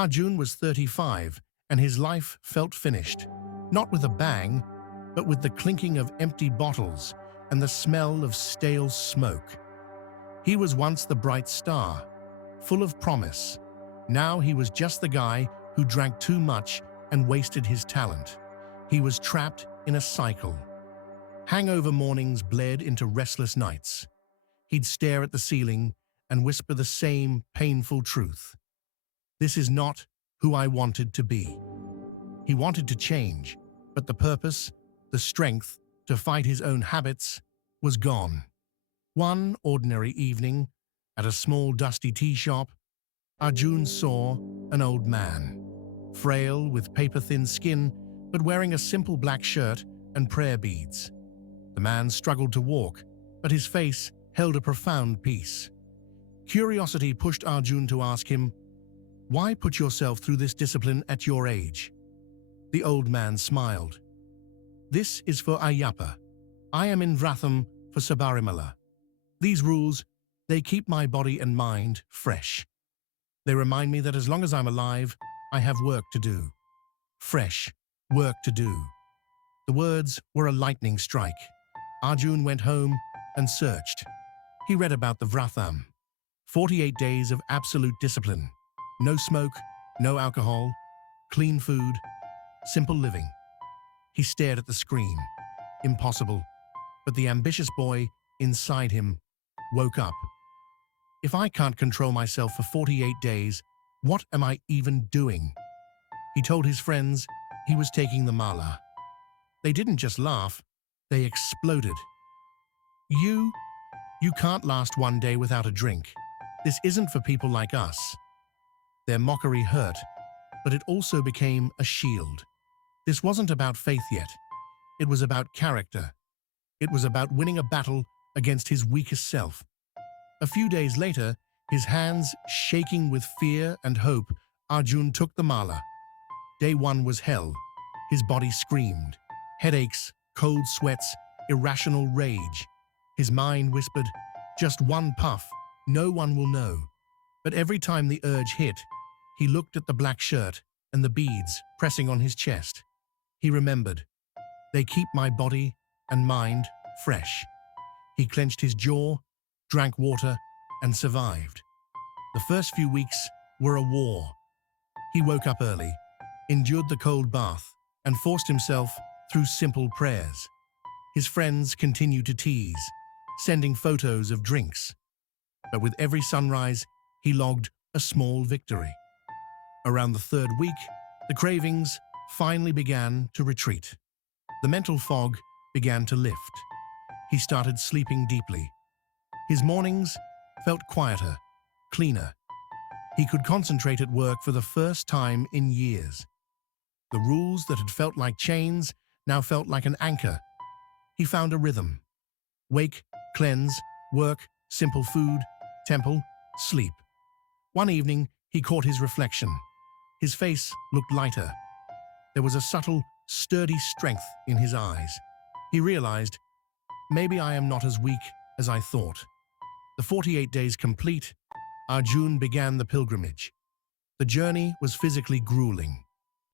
Arjun was 35, and his life felt finished, not with a bang, but with the clinking of empty bottles and the smell of stale smoke. He was once the bright star, full of promise. Now he was just the guy who drank too much and wasted his talent. He was trapped in a cycle. Hangover mornings bled into restless nights. He'd stare at the ceiling and whisper the same painful truth. This is not who I wanted to be. He wanted to change, but the purpose, the strength to fight his own habits, was gone. One ordinary evening, at a small dusty tea shop, Arjun saw an old man, frail with paper-thin skin, but wearing a simple black shirt and prayer beads. The man struggled to walk, but his face held a profound peace. Curiosity pushed Arjun to ask him, "Why put yourself through this discipline at your age?" The old man smiled. "This is for Ayyappa. I am in Vratham for Sabarimala. These rules, they keep my body and mind fresh. They remind me that as long as I'm alive, I have work to do. Fresh work to do." The words were a lightning strike. Arjun went home and searched. He read about the Vratham, 48 days of absolute discipline. No smoke, no alcohol, clean food, simple living. He stared at the screen. Impossible. But the ambitious boy inside him woke up. If I can't control myself for 48 days, what am I even doing? He told his friends he was taking the mala. They didn't just laugh, they exploded. You can't last one day without a drink. This isn't for people like us." Their mockery hurt, but it also became a shield. This wasn't about faith yet. It was about character. It was about winning a battle against his weakest self. A few days later, his hands shaking with fear and hope, Arjun took the mala. Day one was hell. His body screamed. Headaches, cold sweats, irrational rage. His mind whispered, "Just one puff, no one will know." But every time the urge hit, he looked at the black shirt and the beads pressing on his chest. He remembered, "They keep my body and mind fresh." He clenched his jaw, drank water, and survived. The first few weeks were a war. He woke up early, endured the cold bath, and forced himself through simple prayers. His friends continued to tease, sending photos of drinks. But with every sunrise, he logged a small victory. Around the third week, the cravings finally began to retreat. The mental fog began to lift. He started sleeping deeply. His mornings felt quieter, cleaner. He could concentrate at work for the first time in years. The rules that had felt like chains now felt like an anchor. He found a rhythm. Wake, cleanse, work, simple food, temple, sleep. One evening, he caught his reflection. His face looked lighter. There was a subtle, sturdy strength in his eyes. He realized, maybe I am not as weak as I thought. The 48 days complete, Arjun began the pilgrimage. The journey was physically grueling.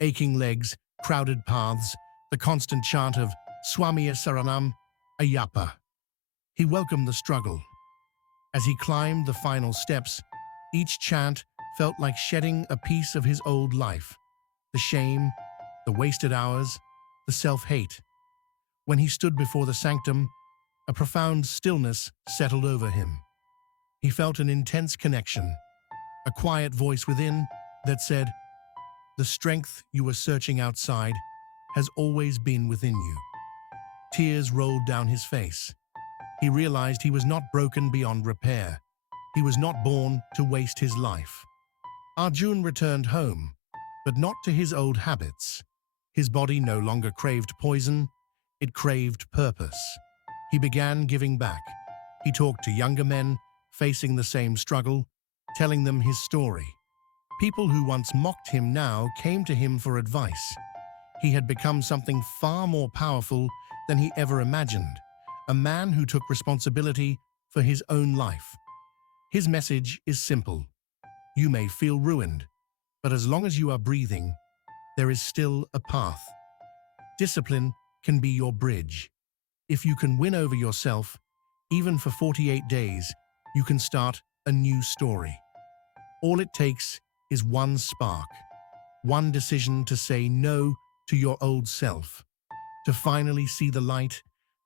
Aching legs, crowded paths, the constant chant of Swamiya Saranam, Ayyappa. He welcomed the struggle. As he climbed the final steps, each chant felt like shedding a piece of his old life. The shame, the wasted hours, the self-hate. When he stood before the sanctum, a profound stillness settled over him. He felt an intense connection, a quiet voice within that said, "The strength you were searching outside has always been within you." Tears rolled down his face. He realized he was not broken beyond repair. He was not born to waste his life. Arjun returned home, but not to his old habits. His body no longer craved poison, it craved purpose. He began giving back. He talked to younger men facing the same struggle, telling them his story. People who once mocked him now came to him for advice. He had become something far more powerful than he ever imagined, a man who took responsibility for his own life. His message is simple. You may feel ruined, But as long as you are breathing, there is still a path. Discipline can be your bridge. If you can win over yourself, even for 48 days, you can start a new story. All it takes is one spark, one decision to say no to your old self, to finally see the light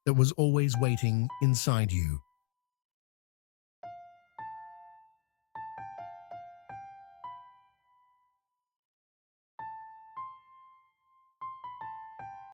that was always waiting inside you.